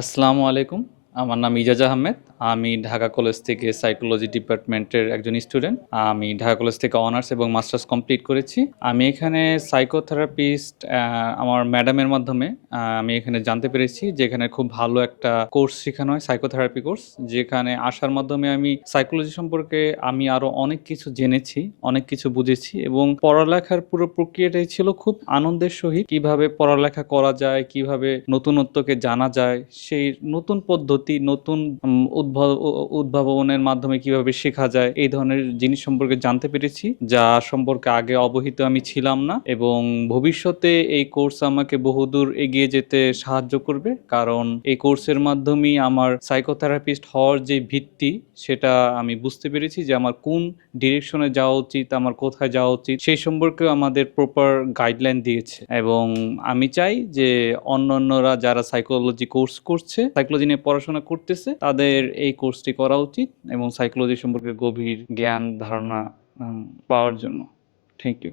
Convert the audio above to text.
আসসালামু আলাইকুম। আমার নাম ইজাজ আহমেদ। আমি ঢাকা কলেজ থেকে সাইকোলজি ডিপার্টমেন্টের একজন স্টুডেন্ট। আমি ঢাকা কলেজ থেকে অনার্স এবং মাস্টার্স কমপ্লিট করেছি। আমি এখানে সাইকোথেরাপিস্ট আমার ম্যাডামের মাধ্যমে আমি এখানে জানতে পেরেছি যে এখানে খুব ভালো একটা কোর্স শিখানো হয়, সাইকোথেরাপি কোর্স। যেখানে আসার মাধ্যমে আমি সাইকোলজি সম্পর্কে আমি আরো অনেক কিছু জেনেছি, অনেক কিছু বুঝেছি এবং পড়ালেখার পুরো প্রক্রিয়াটাই ছিল খুব আনন্দের সহিত। কিভাবে পড়ালেখা করা যায়, কিভাবে নতুনত্বকে জানা যায়, সেই নতুন পদ্ধতি, নতুন উদ্ভাবনের মাধ্যমে কিভাবে শেখা যায়, এই ধরনের জিনিস সম্পর্কে জানতে পেরেছি, যা সম্পর্কে আগে অবহিত আমি ছিলাম না। এবং ভবিষ্যতে এই কোর্স আমাকে বহুদূর এগিয়ে যেতে সাহায্য করবে, কারণ এই কোর্সের মাধ্যমেই আমার সাইকোথেরাপিস্ট হওয়ার যে ভিত্তি, সেটা আমি বুঝতে পেরেছি যে আমার কোন ডিরেকশনে যাওয়া উচিত, আমার কোথায় যাওয়া উচিত, সেই সম্পর্কেও আমাদের প্রপার গাইডলাইন দিয়েছে। এবং আমি চাই যে অন্যান্যরা যারা সাইকোলজি কোর্স করছে, সাইকোলজি নিয়ে পড়াশোনা করতেছে, তাদের এই কোর্সটি করা উচিত এবং সাইকোলজি সম্পর্কে গভীর জ্ঞান ধারণা পাওয়ার জন্য। Thank you.